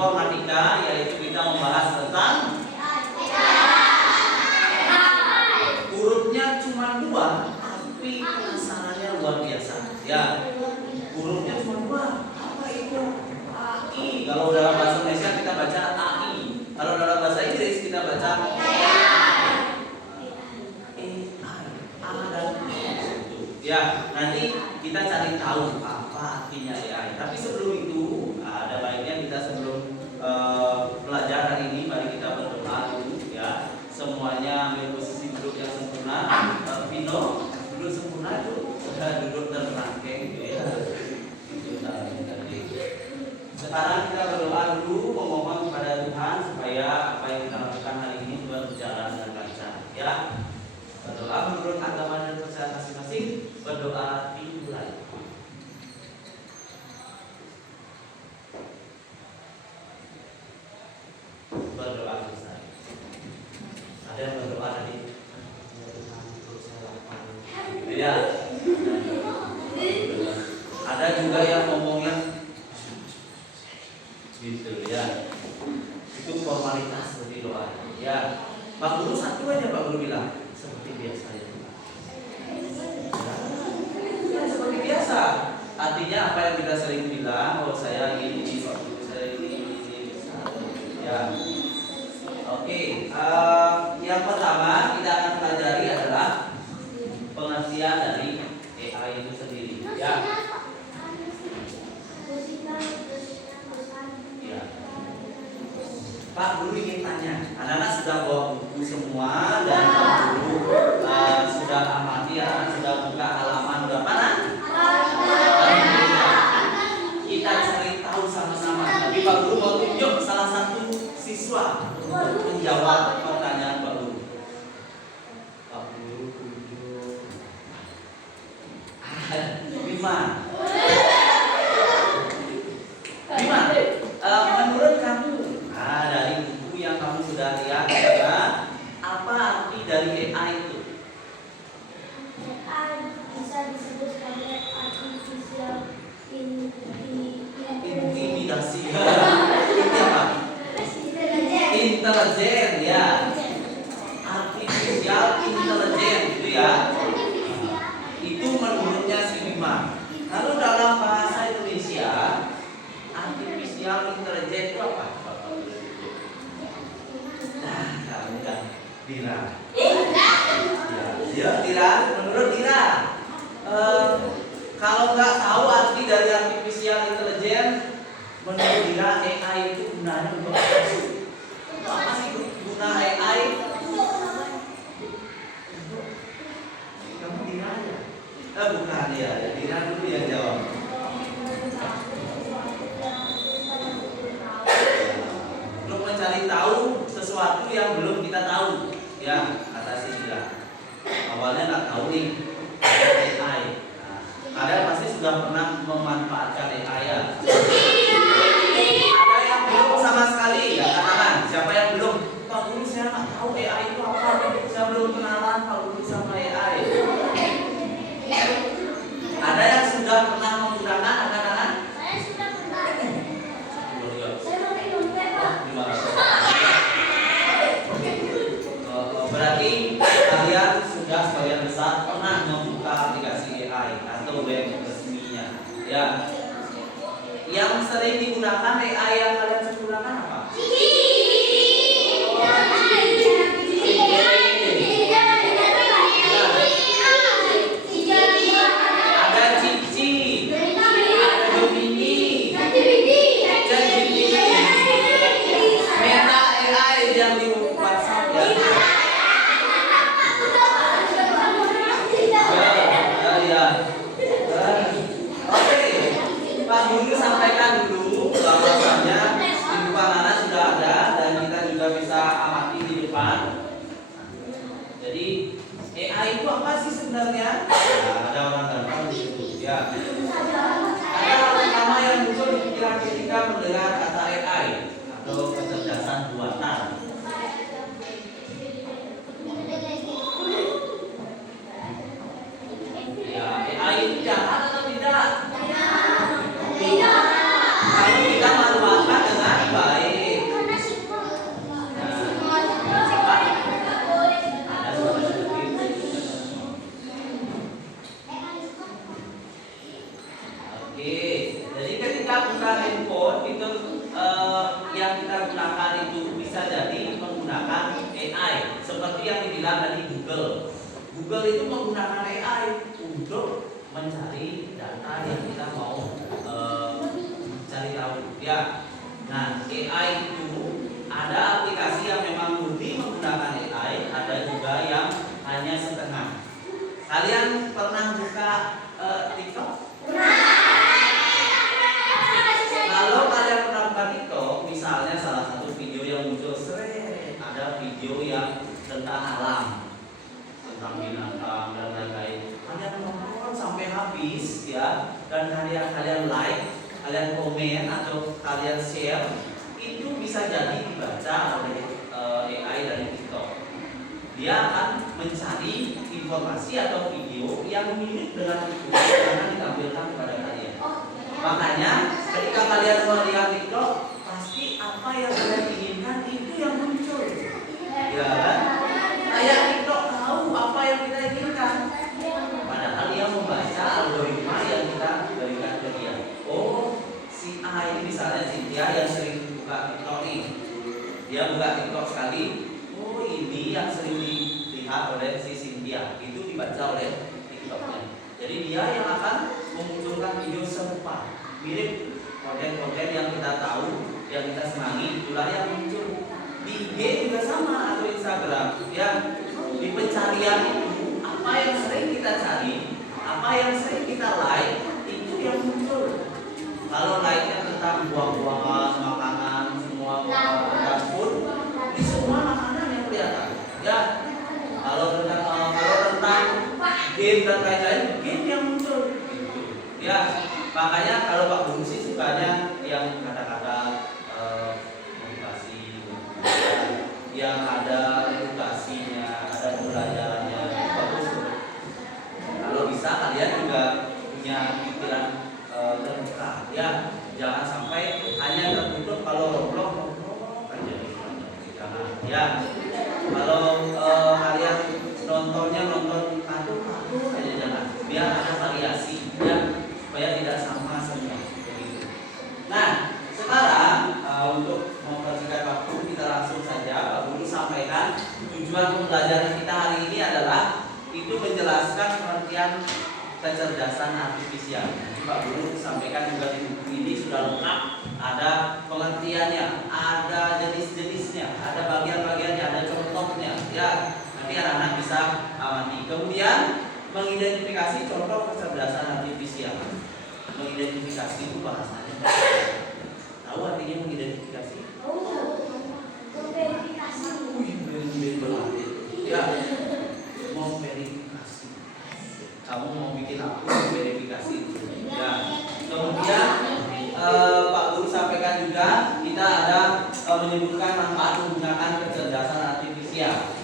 informatika, yaitu kita membahas tentang hurufnya cuma 2, tapi penasarannya luar biasa. Ya, hurufnya cuma 2. Apa itu? AI. Kalau dalam bahasa Indonesia kita baca AI. Kalau dalam bahasa Inggris kita baca ya, nanti kita cari tahu apa artinya AI. Tapi sebelum itu, ada baiknya kita sebelum pelajaran ini, mari kita berdoa dulu ya. Semuanya ambil posisi duduk yang sempurna. Vino, duduk sempurna itu, duduk terangkeng gitu ya. Itu tadi. Sekarang kita berdoa dulu, memohon kepada Tuhan supaya apa yang kita lakukan hari ini berjalan dengan lancar ya. Berdoa menurut agama dan percaya masing-masing. Berdoa dimulai. Berdoa selesai. Ada yang berdoa tadi. Ya. Ada juga yang ngomongnya gitu ya. Itu formalitas seperti doa. Ya. Pak Guru satu aja Pak Guru bilang seperti biasa ya. Seperti biasa. Artinya apa yang kita sering bilang, oh saya ini, saya ini. Ya. Oke. Yang pertama kita akan pelajari adalah pengertian dari AI itu sendiri. Ya. Ya. Pak Guru ingin tanya, anak-anak sudah bawa buku semua dan Pak Guru sudah amati ya, sudah buka halaman berapa nak? Kita cari tahu sama-sama. Tapi Pak Guru mau tunjuk salah satu siswa untuk menjawab pertanyaan Pak Guru. Pak Guru tunjuk. Bima. Menurut kamu, dari buku yang kamu sudah lihat, apa arti dari AI itu? AI bisa disebut sebagai artificial Intimidasi. Itu apa? Intelijen ya. Artificial intelligence itu ya. Itu menurutnya si Bima. Lalu dalam bahasa Indonesia, artificial intelligence itu apa? Nah, kamu kan Dira. Ya, Dira. Menurut Dira, kalau nggak tahu arti dari artificial intelligence, menurut Dira AI itu gunanya untuk apa sih? Untuk apa sih guna AI? Kamu Dira ya? Bukan ya, Dira dulu yang jawab. Untuk mencari tahu sesuatu yang belum kita tahu, ya kata si Dira. Awalnya nggak tahu nih AI. Kalian pasti sudah pernah memanfaatkan AI ya. Ada yang belum sama sekali, ya katakan. Siapa yang belum? Pak Guru saya nggak tahu AI itu apa. Saya belum kenalan Pak Guru sama AI. Ada yang sudah pernah yang kita gunakan itu bisa jadi menggunakan AI seperti yang dibilang tadi Google. Google itu menggunakan AI untuk mencari data yang kita mau cari tahu. Ya, nah AI itu ada aplikasi yang memang murni menggunakan AI, ada juga yang hanya setengah. Kalian pernah buka TikTok? Kalau kalian pernah buka TikTok, misalnya salah satu video yang muncul ada video yang tentang alam, tentang binatang dan lain-lain. Kalian nonton sampai habis ya, dan kalian like, kalian komen atau kalian share, itu bisa jadi dibaca oleh AI dari TikTok. Dia akan mencari informasi atau video yang mirip dengan itu akan ditampilkan kepada kalian. Makanya ketika kalian melihat TikTok, pasti apa yang kalian inginkan itu yang muncul. Ya kan? Kayak TikTok tahu apa yang kita inginkan. Padahal dia membaca algoritma yang kita berikan ke dia. Oh, si A ini misalnya Cynthia yang sering buka TikTok nih. Dia buka TikTok sekali. Oh, ini yang sering dilihat oleh si Cynthia. Itu dibaca oleh TikToknya. Jadi dia yang akan memunculkan video serupa, mirip konten-konten yang kita tahu, yang kita senangi, itulah yang muncul. Di IG juga sama atau Instagram. Ya, di pencarian itu apa yang sering kita cari, apa yang sering kita like, itu yang muncul. Kalau like-nya tentang buah-buahan, makanan, semua makanan food, ini semua makanan yang kelihatan. Ya, kalau tentang game dan lain-lain, game yang muncul. Ya, makanya kalau Pak Guru sih sukanya yang kata-kata motivasi, yang ada edukasinya, ada pembelajarannya, bagus. Kalau bisa kalian juga punya pikiran terbuka, ya, jangan sampai hanya tertutup kalau Roblox aja. Jangan, ya. Kalau kalian nontonnya nonton kartun aja jangan, biar ada variasi, ya, supaya tidak sama semua. Begitu. Nah, sekarang untuk mempersingkat waktu kita langsung saja Pak Guru sampaikan tujuan pembelajaran kita hari ini adalah itu menjelaskan pengertian kecerdasan artifisial. Jadi Pak Guru sampaikan juga di buku ini sudah lengkap, ada pengertiannya, ada jenis-jenisnya, ada bagian-bagiannya, ada contohnya. Ya, nanti anak-anak bisa amati. Kemudian mengidentifikasi contoh kecerdasan artifisial. Mengidentifikasi itu bahasanya. Tahu artinya mengidentifikasi? Ya, mau verifikasi. Kamu mau bikin apa? Verifikasi. Ya. Kemudian Pak Guru sampaikan juga kita ada menyebutkan manfaat menggunakan kecerdasan artifisial.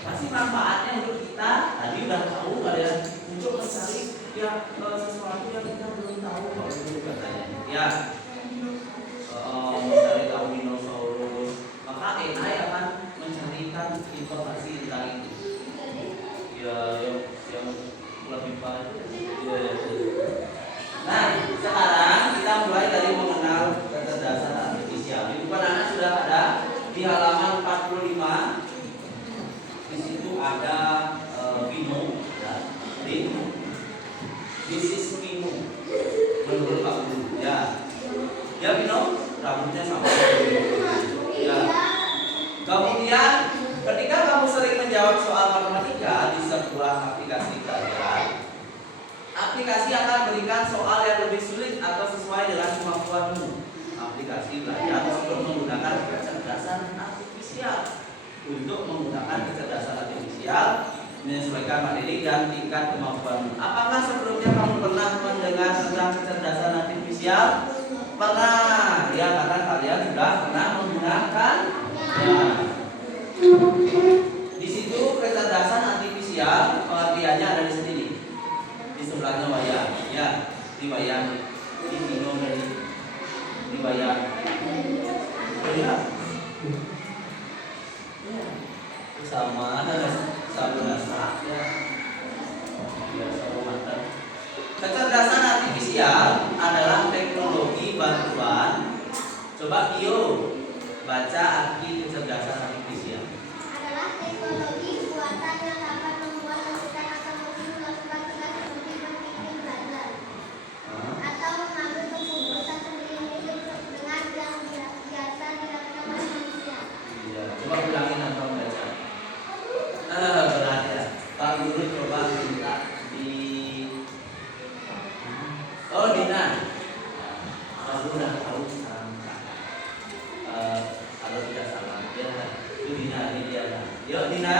Pasti manfaatnya untuk kita tadi udah tahu kalian untuk mencari ya sesuatu yang kita belum tahu Pak Guru katanya. Ya. Mencari tahu dinosaurus, maka AI akan mencarikan informasi tentang itu. Ya, yang lebih baik. Ya. Nah, sekarang kita mulai dari mengenal kecerdasan artifisial. Di buku anak sudah ada di halaman 45. Di situ ada Bino, ya. This is Bino. Menurut Pak Guru, ya. Ya Bino, rambutnya sama. Ya. Kemudian ketika kamu sering menjawab soal matematika di sebuah aplikasi pelajaran, aplikasi akan berikan soal yang lebih sulit atau sesuai dengan kemampuanmu. Aplikasi belajar untuk menggunakan kecerdasan artifisial. Untuk menggunakan kecerdasan artifisial menyesuaikan materi dan tingkat kemampuanmu. Apakah sebelumnya kamu pernah mendengar tentang kecerdasan artifisial? Pernah, ya, karena kalian sudah pernah menggunakan. Ya. Di situ kecerdasan artifisial pengertiannya ada di sini. Di sebelahnya wayang, ya, di wayang, di minum dari di wayang. Ya. Sama rasa, ya. Kecerdasan artifisial adalah teknologi bantuan. Coba Bio, Baca arti kecerdasan artifisial. Adalah teknologi buatan yang dapat membuat komputer atau mesin melakukan tugas seperti berpikir, belajar, atau mengambil keputusan sendiri dengan yang biasa dilakukan oleh manusia. Iya, coba ulangin atau baca. Berat ya. Pak Guru coba minta di. Oh Dina. Pak Guru udah tahu sekarang. Kalau tidak salah, ya itu Dina ini dia. Yuk Dina.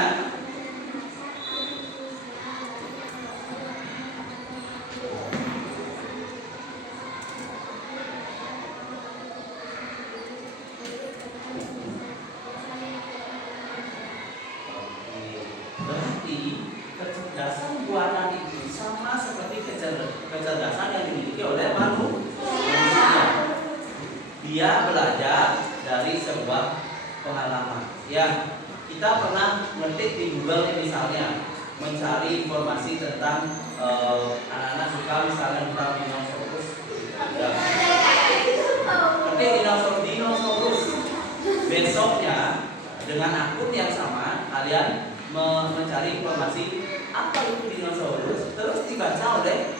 Berarti kecerdasan buatan itu sama seperti kecerdasan yang dimiliki oleh manusia. Dia belajar dari sebuah pengalaman. Ya, kita pernah mengetik di Google misalnya mencari informasi tentang anak-anak suka misalnya tentang dinosaurus. Ya. Ketik dinosaurus. Besoknya dengan akun yang sama kalian mencari informasi apa itu dinosaurus, terus dibaca oleh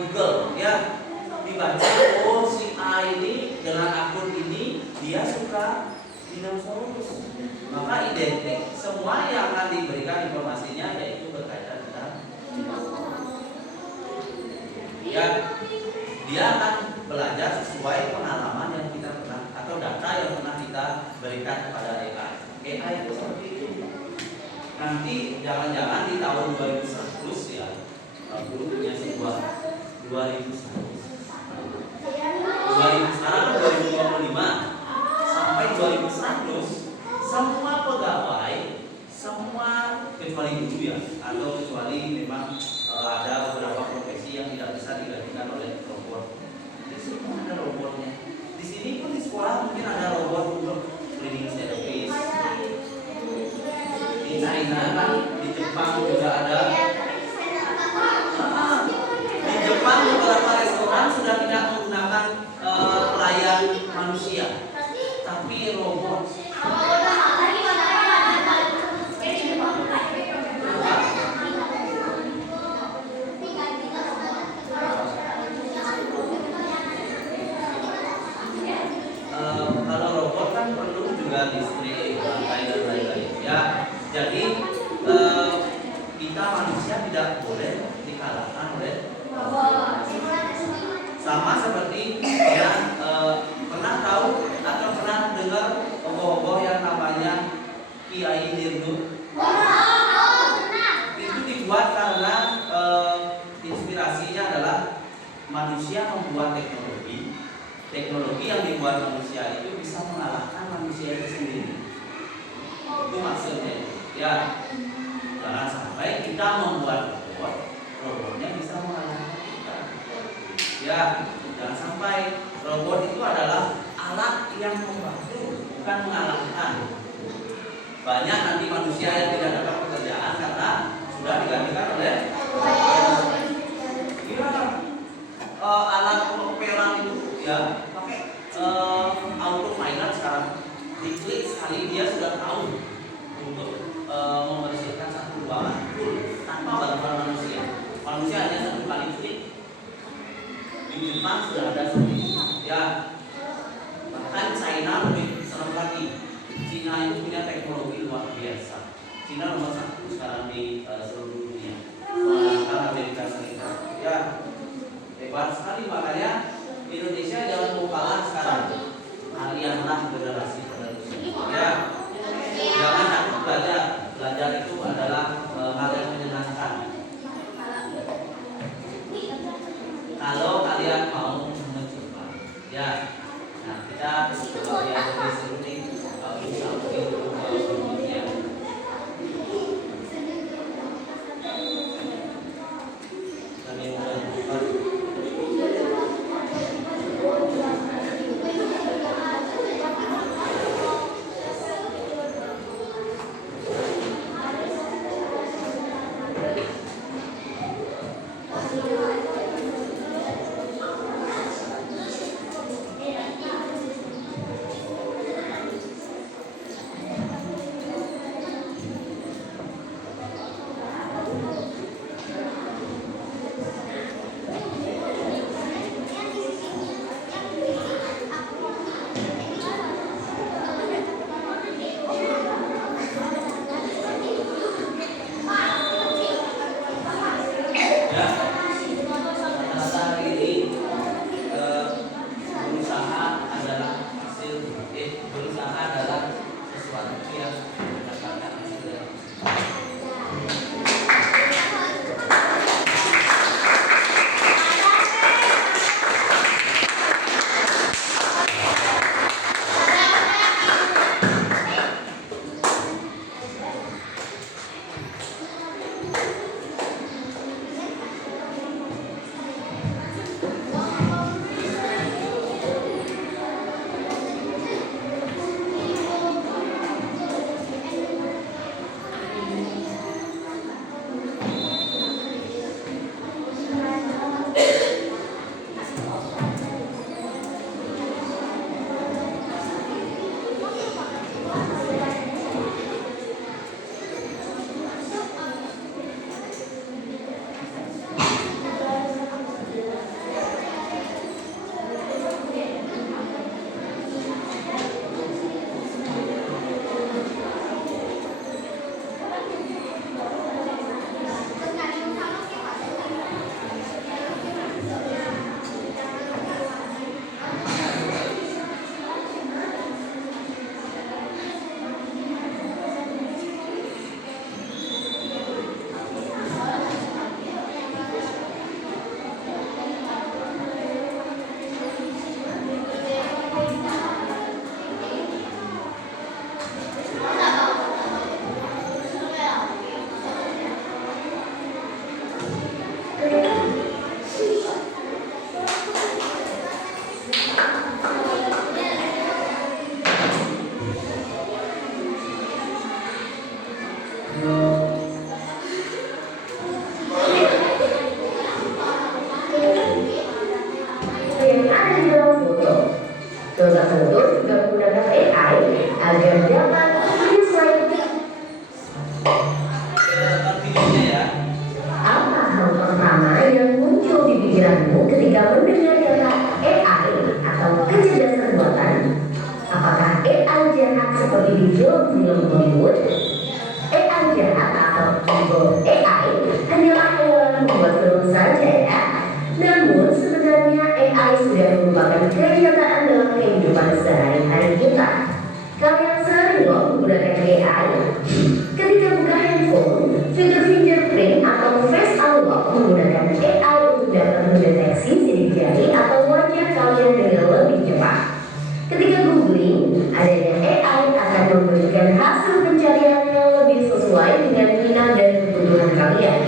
Google, ya, dibaca oh si A ini dengan akun ini dia suka dinosaurus, maka identik semua yang akan diberikan informasinya yaitu berkaitan tentang dinosaurus. Ya, dia akan belajar sesuai pengalaman yang kita pernah atau data yang pernah kita berikan kepada AI. AI itu seperti itu. Nanti jangan-jangan di tahun 2100 ya, Guru punya sebuah 2100. Sekarang 2025 sampai 2100 semua pegawai, semua kecuali guru ya, atau kecuali memang ada beberapa profesi yang tidak bisa digantikan oleh robot. Di sini ada robotnya. Di sini pun di sekolah mungkin ada robot untuk reading service. Di China kan, di Jepang juga ada. Di Jepang beberapa restoran sudah tidak menggunakan pelayan manusia, tapi robot. Kalau robot kan perlu juga listrik, dan lain-lain. Ya, jadi kita manusia tidak boleh dikalahkan oleh robot. Sama seperti yang pernah tahu atau pernah dengar ogoh-ogoh yang namanya Kiai Dirgo. Itu dibuat karena inspirasinya adalah manusia membuat teknologi yang dibuat manusia itu bisa mengalahkan manusia itu sendiri. Itu maksudnya. Ya, jangan sampai kita membuat robotnya bisa mengalahkan kita. Ya, jangan sampai robot itu adalah alat yang membantu, bukan mengalahkan. Banyak nanti manusia yang tidak dapat pekerjaan karena sudah digantikan oleh alat perang itu ya pakai autopilot sekarang. Diklik sekali dia sudah tahu untuk membersihkan satu ruangan full tanpa bantuan manusia. Manusia hanya satu kali klik. Di Jepang sudah ada seperti itu. Ya, bahkan China lebih serem lagi. China itu punya teknologi luar biasa. China nomor 1 sekarang di seluruh dunia. Bahkan Amerika Serikat. Ya, hebat sekali. Makanya Indonesia jangan mau kalah sekarang. Kalianlah generasi penerusnya. Ya, jangan takut belajar. Belajar itu adalah hal yang menyenangkan. Kalau kalian mau mencoba, ya. Nah, kita lihat lebih seru nih. juga menggunakan AI agar dapat menyesuaikan. Videonya ya. Apa hal pertama yang muncul di pikiranmu ketika mendengar kata AI atau kecerdasan buatan? Apakah AI jahat seperti di film-film Hollywood? AI jahat atau evil AI hanyalah hayalan membuat film saja ya. Namun sebenarnya AI sudah merupakan kenyataan dalam kehidupan sehari-hari kita. Kalian sering loh menggunakan AI. Ketika buka handphone, fitur fingerprint atau face unlock menggunakan AI untuk dapat mendeteksi sidik jari atau wajah kalian dengan lebih cepat. Ketika googling, adanya AI akan memberikan hasil pencarian yang lebih sesuai dengan minat dan kebutuhan kalian.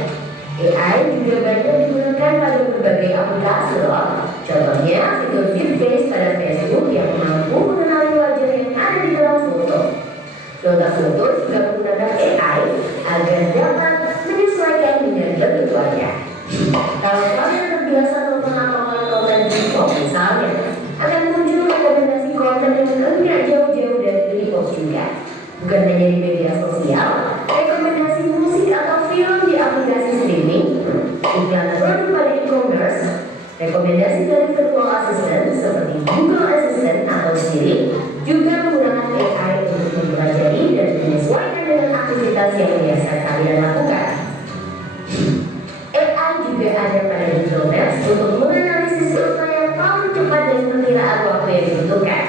AI juga banyak digunakan pada berbagai aplikasi loh. Contohnya fitur deepface pada Facebook yang mampu mengenali wajah yang ada di dalam foto. Filter foto juga menggunakan AI agar dapat menyesuaikan dengan bentuk wajah. Kalau kalian terbiasa nonton konten TikTok misalnya, akan muncul rekomendasi konten yang enggak jauh-jauh dari TikTok juga. Bukan hanya di media sosial, rekomendasi musik atau film di aplikasi streaming, iklan produk pada e-commerce, rekomendasi dari virtual assistant seperti Google Assistant atau Siri juga menggunakan AI untuk mempelajari dan menyesuaikan dengan aktivitas yang biasa kalian lakukan. AI juga ada pada Google Maps untuk menganalisis rute yang paling cepat dan perkiraan waktu yang dibutuhkan.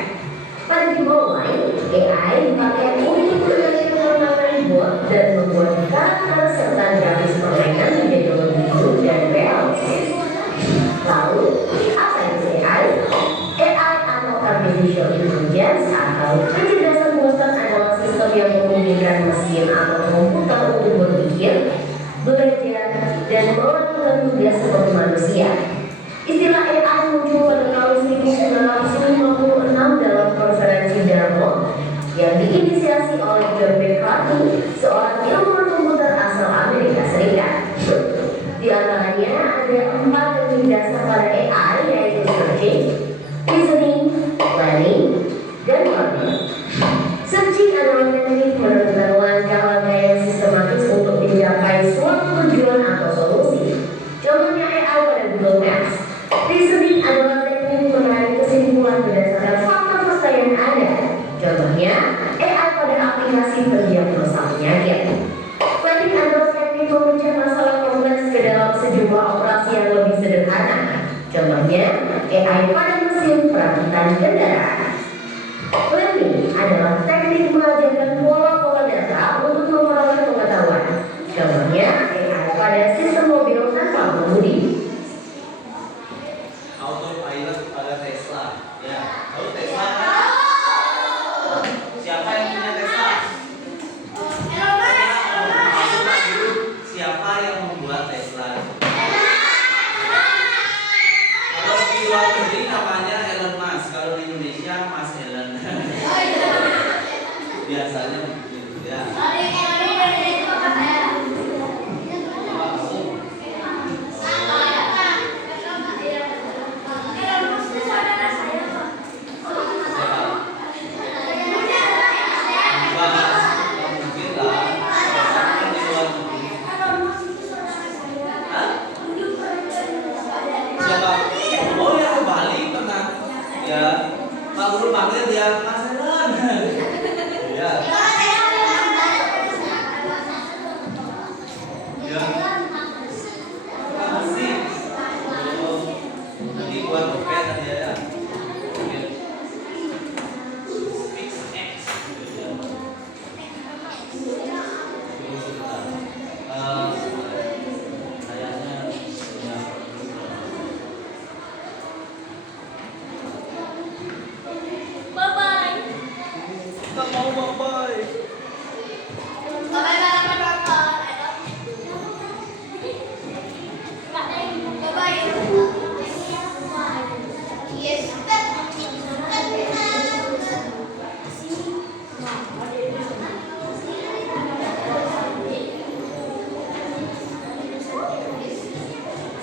Pada game online, AI dipakai untuk mengendalikan permainan bot dan membuat karakter serta grafis permainan menjadi lebih hidup dan realistis. Lalu, apa itu AI? AI atau Artificial Intelligence atau kecerdasan buatan adalah sistem yang memungkinkan mesin atau komputer untuk berpikir, belajar, dan melakukan tugas seperti manusia. Istilah AI muncul pada tahun 1956 dalam konferensi Dartmouth yang diinisiasi oleh John McCarthy, seorang ilmuwan komputer asal Amerika Serikat. Di antaranya ada 4 teknik dasar pada AI, yaitu searching, reasoning, planning, dan learning. Searching adalah teknik menemukan langkah-langkah yang sistematis untuk mencapai suatu tujuan atau solusi. Contohnya AI pada Google Maps. Reasoning adalah teknik menarik kesimpulan berdasarkan fakta-fakta yang ada. Contohnya AI pada aplikasi pendiagnosa penyakit. Planning adalah teknik memecah masalah kompleks ke dalam sejumlah operasi yang lebih sederhana. Contohnya AI pada mesin perakitan kendaraan. Planning adalah teknik mengajarkan pola-pola data untuk memperoleh pengetahuan. Contohnya AI pada sistem mobil tanpa pengemudi. Autopilot pada Tesla. Ya, tahu Tesla kan? Siapa yang punya Tesla? Masukkan dulu siapa yang membuat Tesla. Kalau di luar negeri namanya Elon Musk, kalau di Indonesia Mas Elon. Biasanya begitu ya. Pak Guru panggil dia Mas Elon. Ya. Ya. Makasih. Nanti buat dompet nanti ya.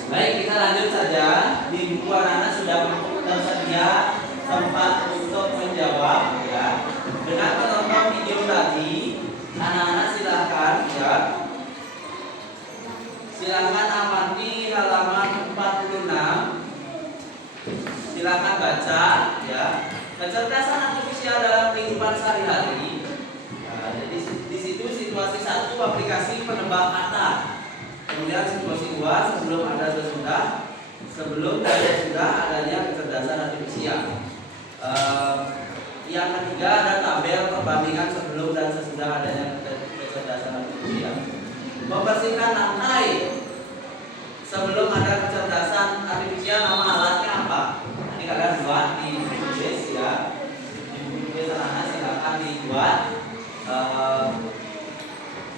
Baik, kita lanjut saja. Di buku anak-anak sudah tersedia tempat untuk menjawab membaca, ya, kecerdasan artifisial dalam kehidupan sehari-hari. Nah, jadi di situ situasi 1 aplikasi penebak kata. Kemudian situasi 2 sebelum ada sesudah, sebelum dan sesudah adanya kecerdasan artifisial. Yang ketiga ada tabel perbandingan sebelum dan sesudah adanya kecerdasan artifisial. Membersihkan lantai. Sebelum ada kecerdasan artifisial, nama alatnya apa? Nanti kalian buat di tulis ya. Di buku tulis sana silakan dibuat.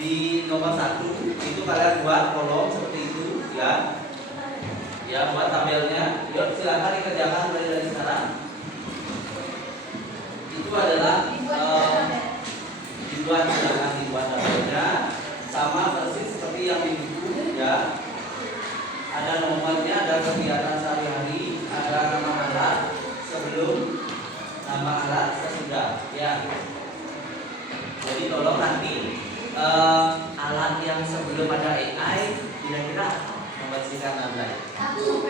Di nomor 1 itu kalian buat kolom seperti itu ya. Ya, buat tabelnya. Yuk silakan dikerjakan mulai dari sekarang. Itu adalah dibuat, silakan dibuat tabelnya sama persis seperti yang di buku ya. Ada nomornya, ada kegiatan sehari-hari, ada nama alat sebelum, nama alat sesudah ya. Jadi tolong nanti alat yang sebelum ada AI kira-kira membersihkan lantai, sapu,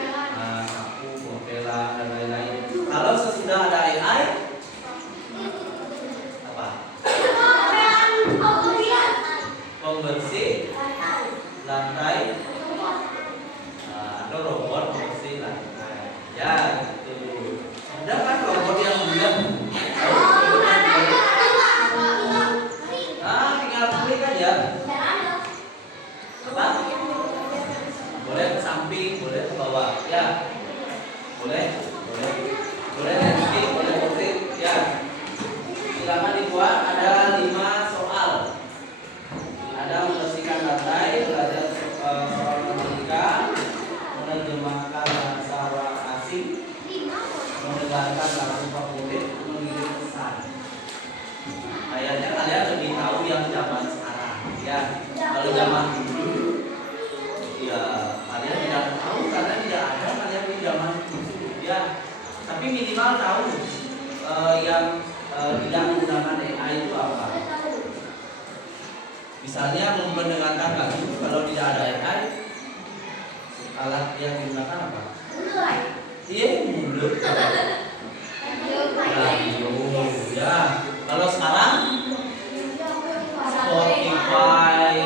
bopelan dan lain-lain. Kalau sesudah ada AI apa? Pembersih lantai atau robot pembersih lantai. Ya, gitu. Ada kan robot yang bulat? Tinggal klik aja. Apa? Boleh ke samping, boleh ke bawah. Ya. Boleh landscape, boleh portrait. Ya. Silakan dibuat. Ada 5 soal. Ada membersihkan lantai, belajar soal matematika, menerjemahkan bahasa orang asing, mendengarkan lagu favorit, mengirim pesan. Kayaknya kalian lebih tahu yang zaman sekarang ya. Kalau zaman dulu ya kalian tidak tahu karena tidak ada kalian di zaman dulu ya. Tapi minimal tahu yang tidak menggunakan AI itu apa. Misalnya mendengarkan lagu, kalau tidak ada AI, alat yang digunakan apa? Iya, mulut. Radio, ya. Kalau sekarang Spotify,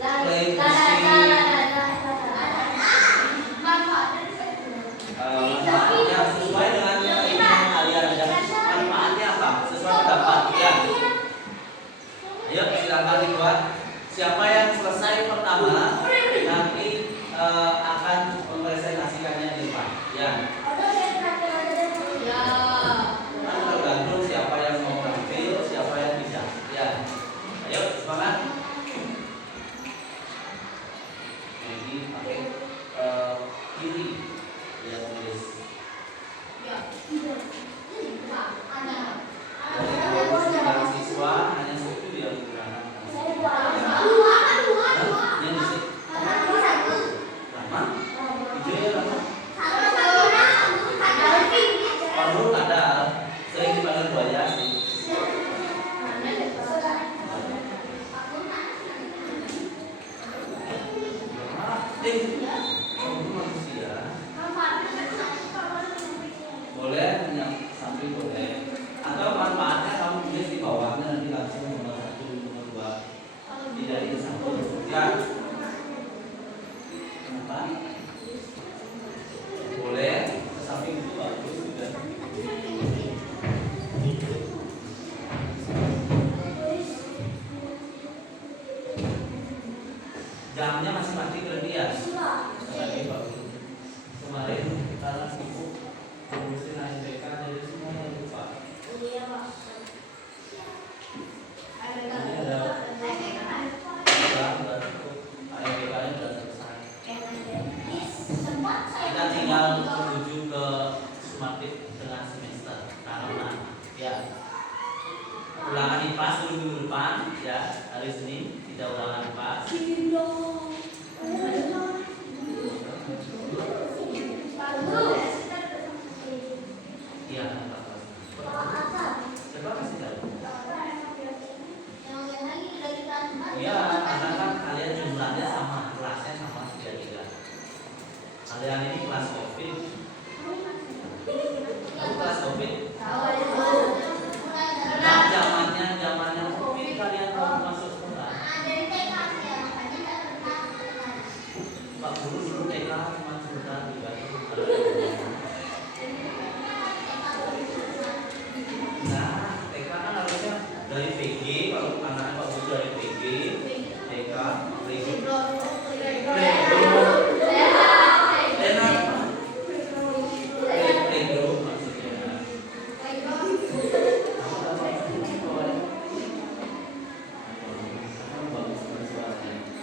play musik, manfaatnya sesuai dengan keinginan kalian. Dan manfaatnya apa? Sesuai pendapat ya. Ayo silakan dibuat. Siapa yang selesai pertama nanti akan mempresentasikannya di depan. Ya. Kan tergantung siapa yang mau tampil, siapa yang bisa. Ya. Ayo semangat. Jadi pakai kiri yang tulis. Dari siswa hanya 1 yang digunakan. Yang disini lama, hijaunya lama. Baru ada, sering dipanggil buaya sih. Kamu manusia. Boleh samping boleh. Atau manfaatnya kamu tulis di bawahnya nanti langsung nomor 1, nomor 2. Tidak di satu. Ya. Kenapa? Boleh. Samping itu bagus juga. Jamnya masih mati berlebihan. Tadi bagus. Kemarin kita sibuk ngurusin ANBK jadi semuanya lupa. Kita tinggal menuju ke Sumatera tengah semester karena ya ulangan IPA dulu minggu depan ya, hari Senin tidak ulangan IPA. Iya, siapa kasih tahu? Iya, karena kan kalian jumlahnya sama, kelasnya sama 33. Kalian ini kelas COVID. dari PG, kalau anak bagus dari PG, TK, Plego, Plego maksudnya.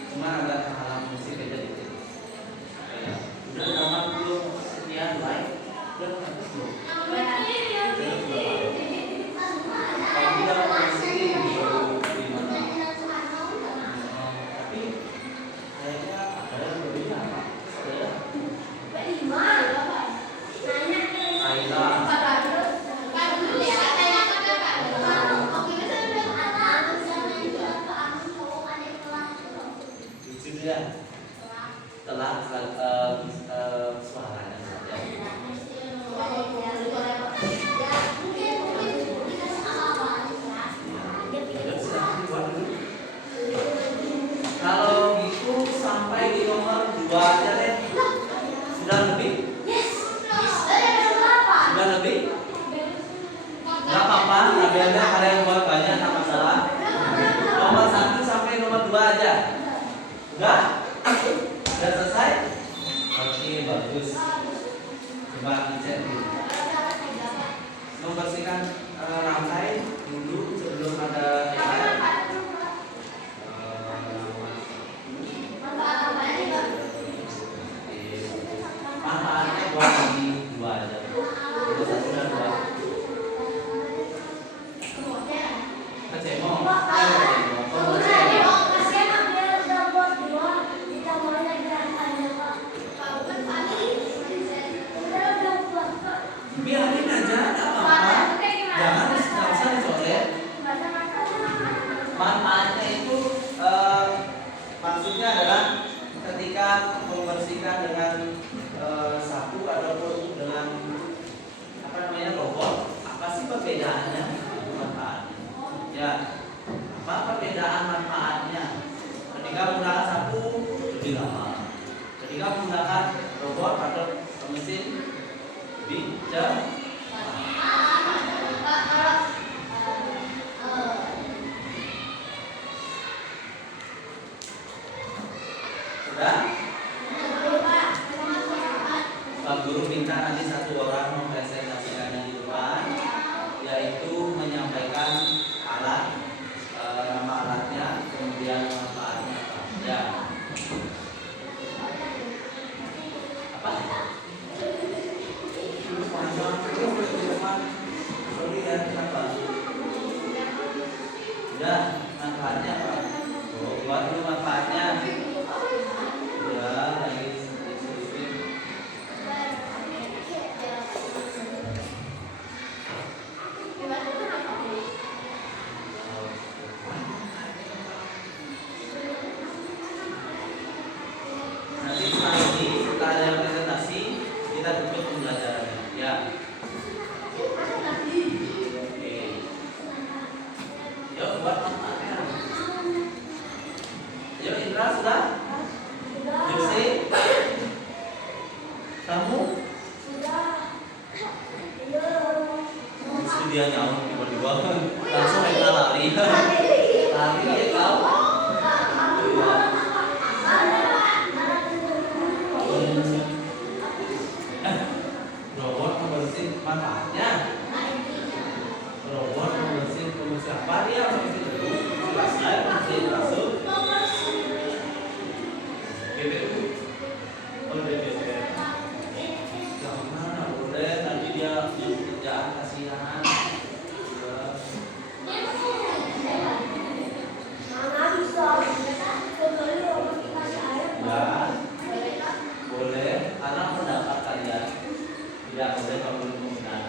Cuma agak halang musik aja dikit. Udah tamat belum sekian like? Udah bagus belum? Kalau tidak musik di mana? Tapi kayaknya ada yang berbeda. Ayla. Lucu dia. Telat suaranya saja. Kalau gitu sampai di nomor 2 aja deh. Sudah lebih? Sudah lebih? Gak apa-apa, biarnya kalian buat banyak, tak masalah. Nomor 1 sampai nomor 2 aja. Udah? Udah selesai? Oke, bagus. Coba dicek dulu. Membersihkan lantai dulu sebelum ada air. Manfaatnya buat di 2 aja. Nomor 1 dan 2. Kecemong. Biarin aja, enggak apa-apa. Jangan usah dicoret. Manfaatnya itu maksudnya adalah ketika membersihkan dengan sapu ataupun dengan apa namanya robot, apa sih perbedaannya? Manfaatnya. Ya, apa perbedaan manfaatnya? Ketika menggunakan sapu lebih lama. Ketika menggunakan robot atau mesin lebih cepat. Sudah? Pak Guru minta nanti 1 orang mempresentasikannya di depan, yaitu menyampaikan alat, nama alatnya, kemudian manfaatnya apa. Ya. Apa? Sorry ya, kenapa? Udah, manfaatnya apa? Buat dulu manfaatnya. Ya, lagi sedikit. Nanti setelah ini, setelah ada presentasi, kita tutup pembelajarannya. Ya. Oke. Yuk, buat manfaatnya. Yuk, Indra sudah? Jose? Kamu? Terus dia nyaut tiba-tiba langsung mereka lari. Lari ya kau. Robot membersih manfaatnya. Robot membersih apa dia membersih dulu? Selesai membersih masuk. BBU. Oh BBU. Jangan boleh nanti dia kerjaan kasihan. Ya, boleh karena pendapat kalian tidak boleh kalau belum menggunakan.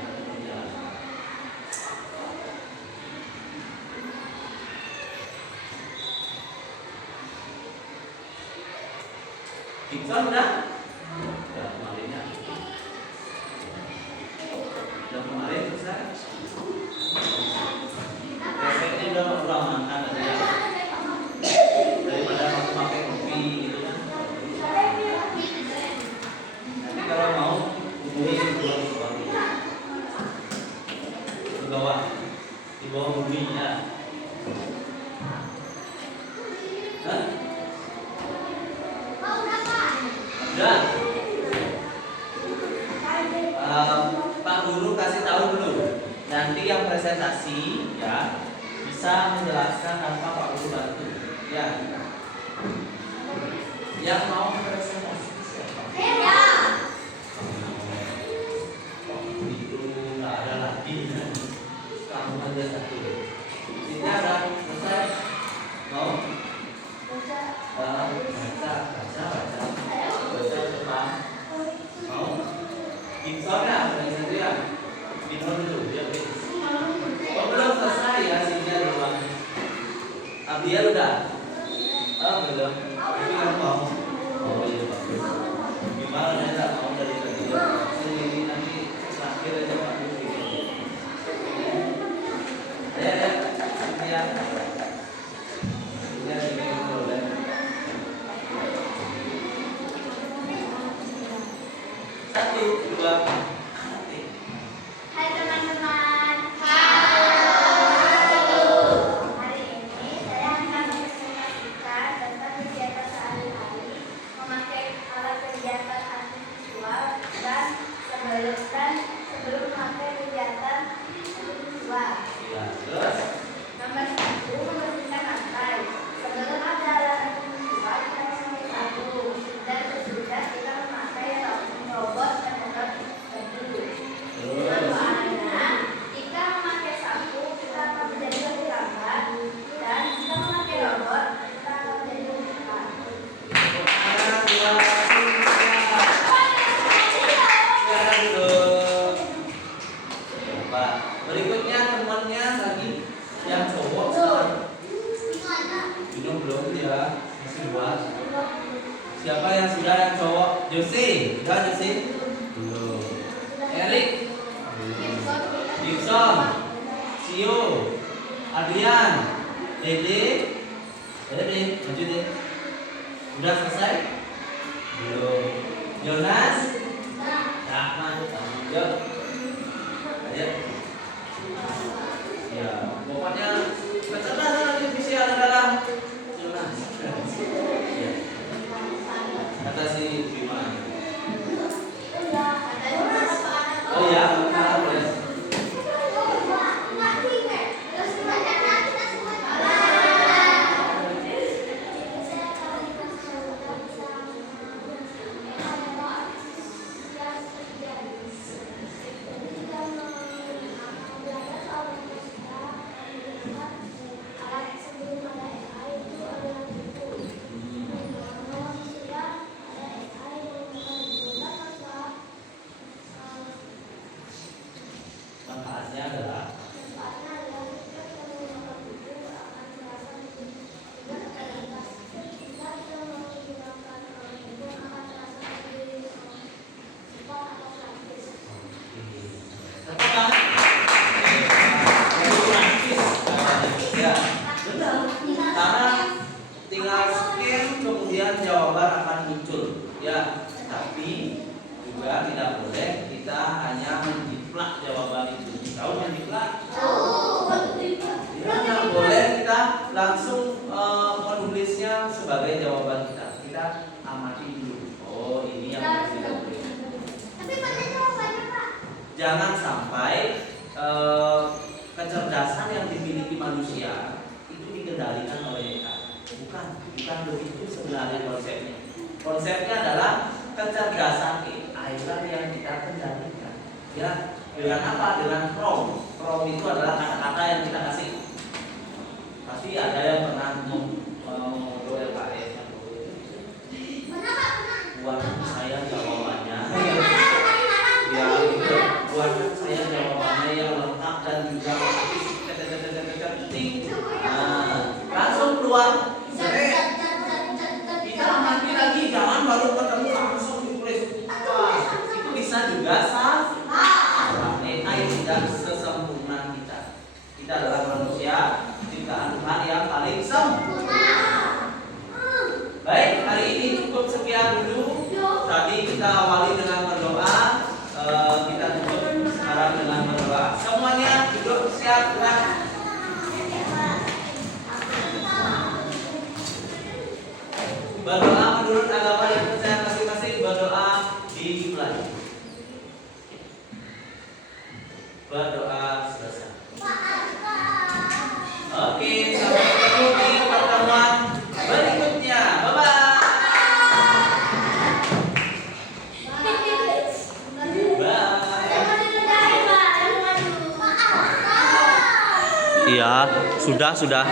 Kita udah kemarinnya. Udah kemarin selesai. Resepnya udah kurang makan ya. Daripada kamu pakai kopi gitu kan. Nanti kalau mau hubungi di bawah bumi ya. Hah? Oh, udah Pak. Udah. Pak Guru kasih tahu dulu. Nanti yang presentasi ya bisa menjelaskan tanpa Pak Guru bantu. Ya. Yang mau presentasi siapa? Ya. Itu nggak ada lagi. Kamu aja satu. Sini ada selesai. Mau? Baca Jepang. Mau? Gibson ya? Yang itu ya? Gibson itu ya. Oh belum selesai ya sini doang. Abiel udah? Oh belum. Tapi kamu mau? Oh iya bagus. Gimana ya tak mau dari tadi? Sini nanti terakhir aja Pak Guru. Ya. Ya sini boleh. Satu, dua, Hai teman-teman. Hari ini saya akan mempresentasikan tentang kegiatan sehari-hari memakai alat kegiatan audiovisual dan sebelum memakai kegiatan audiovisual. ya terus. Nomor 1, membersihkan lantai. Sebelum ada alat audiovisual kita memakai sabun dan sesudah kita memakai robot penyedot debu. Manfaatnya, jika memakai sapu kita akan menjadi lebih lambat dan jika memakai robot kita akan menjadi lebih cepat. Berikutnya temannya lagi yang cowok sekarang. Ini belum ya, masih dua. Siapa yang sudah yang cowok? Josi, sudah Josi? Belum. Erik, Gibson, Sio, Adrian, Dede, maju deh. Udah selesai? Belum. Jonas, Rahman, yuk. Ayo. Ya, pokoknya kecerdasan artifisial adalah Jonas. Ya. Kata si Bima. Oh ya, boleh. Manfaatnya adalah ya, benar. Karena tinggal scan kemudian jawaban akan muncul. Ya, tapi juga tidak boleh kita hanya menjiplak jawaban itu. Tahu menjiplak? Ya, nggak boleh kita langsung menulisnya sebagai jawaban kita. Kita amati dulu. Oh, ini yang harus kita tulis. Jangan sampai kecerdasan yang dimiliki manusia itu dikendalikan oleh AI. Bukan begitu sebenarnya konsepnya. Konsepnya adalah kecerdasan AI yang kita kendalikan. Ya, dengan apa? Dengan prompt. Prompt itu adalah kata-kata yang kita kasih. Pasti ada yang pernah mengobrol LKS. Buat saya jawabannya. Ya, gitu. Buat saya jawabannya yang lengkap dan juga langsung keluar. Kita amati lagi, jangan baru ketemu langsung ditulis. Wah, itu bisa juga salah. AI tidak sesempurna kita. Kita adalah manusia ciptaan Tuhan yang paling sempurna. Baik, hari ini cukup sekian dulu. Tadi kita awali dengan berdoa. Kita tutup sekarang dengan berdoa. Semuanya duduk siap gerak. berdoa selesai. Oke, sampai ketemu di pertemuan berikutnya. Bye-bye. Iya, sudah.